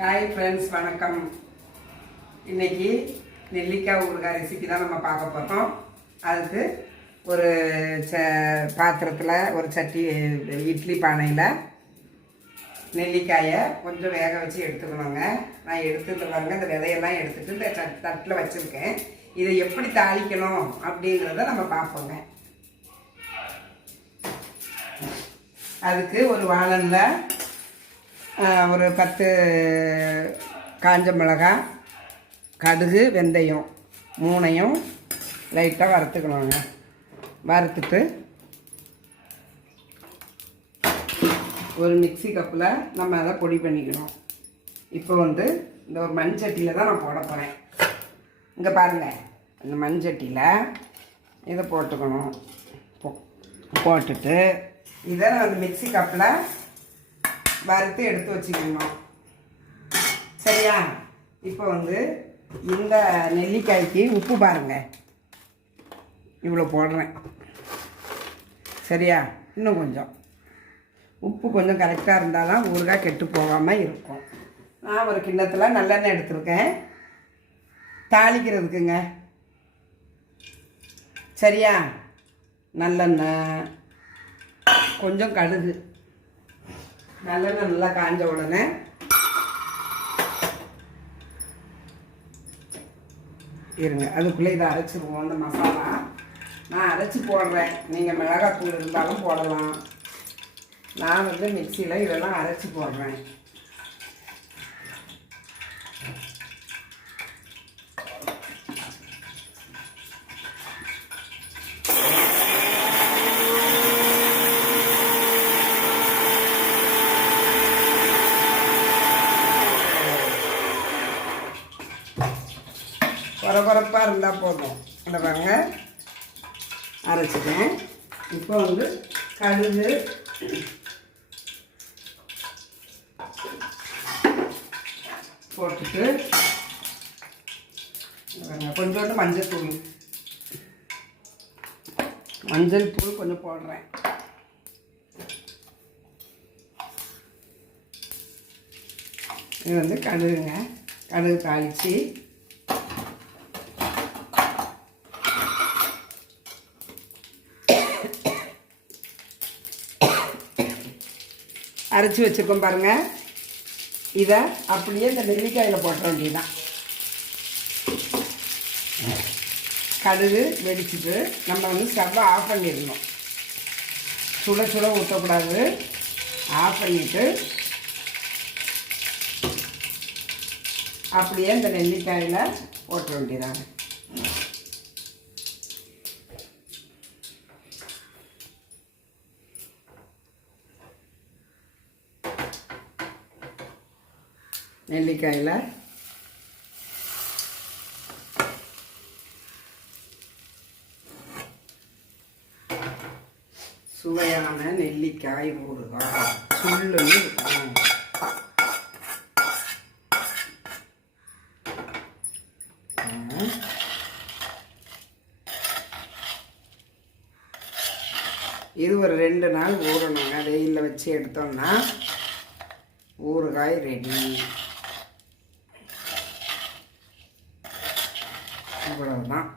Hi friends வணக்கம். இன்னைக்கு நெல்லிக்காய் ஊறுகாய் ரெசிபி தான் நம்ம பார்க்க போகிறோம் அதுக்கு ஒரு ச பாத்திரத்தில் ஒரு சட்டி இட்லி பானையில் நெல்லிக்காயை கொஞ்சம் வேக வச்சு எடுத்துக்கணுங்க. நான் எடுத்துட்டு பாருங்க இந்த விதையெல்லாம் எடுத்துகிட்டு இந்த தட் தட்டில் வச்சுருக்கேன். இதை எப்படி தாளிக்கணும் அப்படிங்கிறத நம்ம பார்ப்போங்க. அதுக்கு ஒரு வாழனில் ஒரு பத்து காஞ்ச மிளகாய் கடுகு வெந்தயம் மூணையும் லைட்டாக வறுத்துக்கணுங்க. வறுத்துட்டு ஒரு மிக்ஸி கப்பில் நம்ம அதை பொடி பண்ணிக்கணும். இப்போ வந்து இந்த ஒரு மண் சட்டியில் தான் நான் போட போகிறேன் இங்கே பாருங்கள் இந்த மண் சட்டியில் இதை போட்டுக்கணும். போ- போட்டுட்டு இதை நான் அந்த மிக்ஸி கப்பில் வறுத்து எடுத்து வச்சுக்கணும். சரியா? இப்போ வந்து இந்த நெல்லிக்காய்க்கு உப்பு பாருங்க. இவ்வளோ போடுறேன். சரியா? இன்னும் கொஞ்சம். உப்பு கொஞ்சம் கரெக்டாக இருந்தாலும் ஊறுகாய் கெட்டு போகாமல் இருக்கும். நான் ஒரு கிண்ணத்தில் நல்லெண்ணெய் எடுத்திருக்கேன். தாளிக்கிறதுக்குங்க. சரியா? நல்லெண்ணெய். கொஞ்சம் கடுகு. நல்லெண்ணெய் நல்லா காஞ்ச உடனே இருங்க. அதுக்குள்ளே இதை அரைச்சிருவோம். அந்த மசாலா நான் அரைச்சி போடுறேன். நீங்கள் மிளகாத்தூள் இருந்தாலும் போடலாம். நான் வந்து மிக்சியில் இதெல்லாம் அரைச்சி போடுறேன். குறகுறப்பாக இருந்தால் போதும். இந்த பாருங்க. அரைச்சிட்டேன். இப்போ வந்து கடுகு. போட்டுட்டு கொஞ்சோண்டு மஞ்சள் தூள். மஞ்சள் தூள் கொஞ்சம் போடுறேன். இது வந்து கடுகுங்க. கடுகு தாளித்து அரைச்சி வச்சுருக்கோம் பாருங்கள் இதை அப்படியே இந்த நெல்லிக்காயில் போட்ட வேண்டியதான் கடுகு வெடிச்சிட்டு நம்ம வந்து ஸ்டவ்வை ஆஃப் பண்ணிடணும். சுட சுட ஊற்றக்கூடாது ஆஃப் பண்ணிவிட்டு அப்படியே இந்த நெல்லிக்காயில் போட்ட வேண்டியதாங்க நெல்லிக்காயில். சுவையான நெல்லிக்காய் ஊறுகாய். சுள்ளுன்னு இருக்கும். இது ஒரு ரெண்டு நாள் ஊறணுங்க. வெயிலில் வச்சு எடுத்தோம்னா ஊறுகாய் ரெடி. 不知道嘛